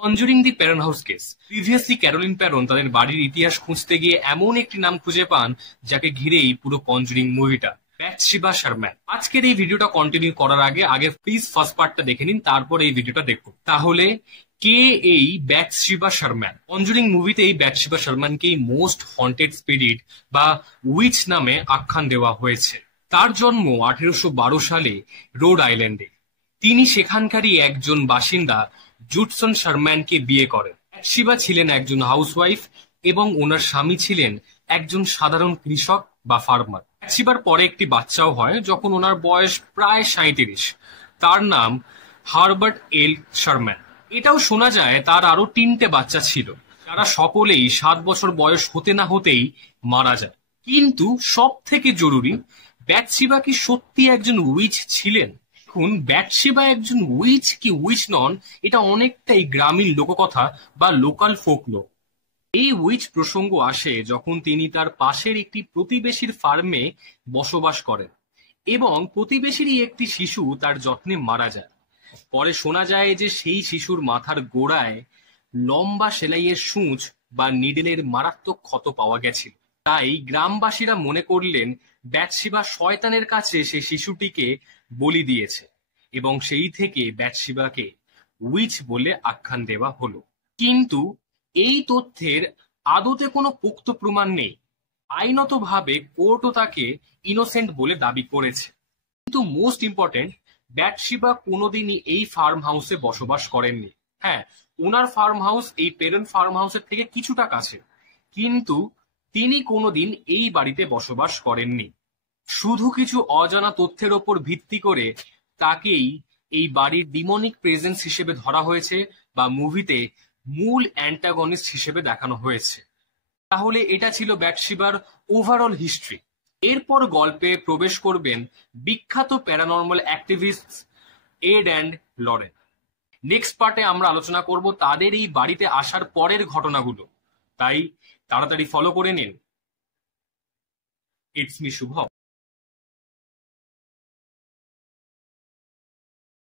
Conjuring দি প্যারন house case. Previously Caroline প্যারন তাদের বাড়ির ইতিহাস খুঁজতে গিয়ে এমন একটি নাম খুঁজে পান যাকে ঘিরেই পুরো কনজুরিং মুভিটা, ব্যাথশেবা শারম্যান। আজকের এই ভিডিওটা কন্টিনিউ করার আগে প্লিজ ফার্স্ট পার্টটা দেখে নিন, তারপর এই ভিডিওটা দেখুন। তাহলে কে এই ব্যাথশেবা শারম্যান? কনজুরিং মুভিতে এই ব্যাথশেবা শারম্যানকেই মোস্ট হন্টেড স্পিরিট বা উইচ নামে আখ্যান দেওয়া হয়েছে। তার জন্ম 1812 সালে রোড আইল্যান্ডে। তিনি সেখানকারই একজন বাসিন্দা জুডসন শারম্যানকে বিয়ে করেন। ব্যাথশেবা ছিলেন একজন হাউসওয়াইফ এবং ওনার স্বামী ছিলেন একজন সাধারণ কৃষক বা ফার্মার। ব্যাথশেবার পরে একটি বাচ্চাও হয় যখন ওনার বয়স প্রায় 37। তার নাম হারবার্ট এল শারম্যান। এটাও শোনা যায় তার আরো 3টে বাচ্চা ছিল, যারা সকলেই 7 বছর বয়স হতে না হতেই মারা যায়। কিন্তু সব থেকে জরুরি, ব্যাথশেবা কি সত্যি একজন উইচ ছিলেন? এখন ব্যাথশেবা একজন উইচ কি উইচ নন, এটা অনেকটাই গ্রামীণ লোককথা বা লোকাল ফোকলোর। এই উইচ প্রসঙ্গ আসে যখন তিনি তার পাশের একটি প্রতিবেশীর ফার্মে বসবাস করেন এবং প্রতিবেশীরই একটি শিশু তার যত্নে মারা যায়। পরে শোনা যায় যে সেই শিশুর মাথার গোড়ায় লম্বা সেলাইয়ের সূঁচ বা নিডেলের মারাত্মক ক্ষত পাওয়া গেছিল। তাই গ্রামবাসীরা মনে করলেন ব্যাথশেবা শয়তানের কাছে সেই শিশুটিকে বলি দিয়েছে এবং সেই থেকে ব্যাথশেবাকে উইচ বলে আখ্যান দেওয়া হলো। কিন্তু এই তথ্যের আদতে কোনো পোক্ত প্রমাণ নেই। আইনতভাবে কোর্টও তাকে ইনোসেন্ট বলে দাবি করেছে। কিন্তু মোস্ট ইম্পর্টেন্ট, ব্যাথশেবা কোনোদিনই এই ফার্ম হাউসে বসবাস করেননি। হ্যাঁ, ওনার ফার্ম হাউস এই পেরেন্ট ফার্ম হাউসের থেকে কিছুটা কাছে, কিন্তু তিনি কোনোদিন এই বাড়িতে বসবাস করেননি। শুধু কিছু অজানা তথ্যের ওপর ভিত্তি করে তাকেই এই বাড়ির ডিমনিক প্রেজেন্স হিসেবে ধরা হয়েছে বা মুভিতে মূল অ্যান্টাগনিস্ট হিসেবে দেখানো হয়েছে। তাহলে এটা ছিল ব্যাথশেবার ওভারঅল হিস্ট্রি। এরপর গল্পে প্রবেশ করবেন বিখ্যাত paranormal activist Ed and Lauren. Next পার্টে আমরা আলোচনা করব তাদের এই বাড়িতে আসার পরের ঘটনাগুলো। তাই তাড়াতাড়ি ফলো করে নিন। It's me Shubho.